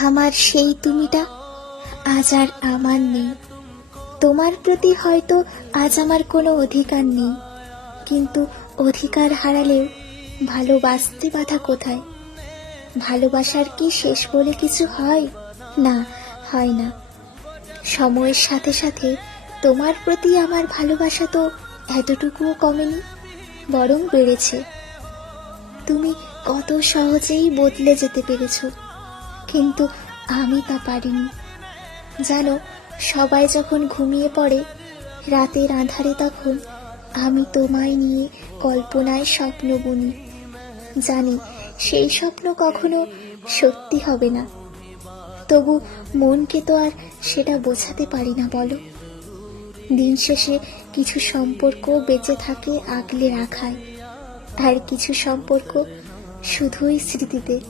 আমার সেই তুমিটা? আজ আর আমার নেই। তোমার প্রতি হয়তো আজ আমার কোনো অধিকার নেই। কিন্তু অধিকার হারালেও ভালোবাসতে বাধা কোথায়? ভালোবাসার কি শেষ বলে কিছু হয়? না হয় না। সময়ের সাথে সাথে তোমার প্রতি আমার ভালোবাসা তো এতটুকুও কমেনি, বরং বেড়েছে। তুমি কত সহজেই বদলে যেতে পেরেছ। কিন্তু আমি তা পারিনি। জানো, সবাই যখন ঘুমিয়ে পড়ে, রাতের আধারে তখন আমি তোমায় নিয়ে কল্পনায় স্বপ্ন বুনি। জানি সেই স্বপ্ন কখনো সত্যি হবে না। তবু মনকে তো আর সেটা বোঝাতে পারি না, বলো। দিন শেষে কিছু সম্পর্ক বেঁচে থাকে আগলে রাখায়। আর কিছু সম্পর্ক শুধুই স্মৃতিতে।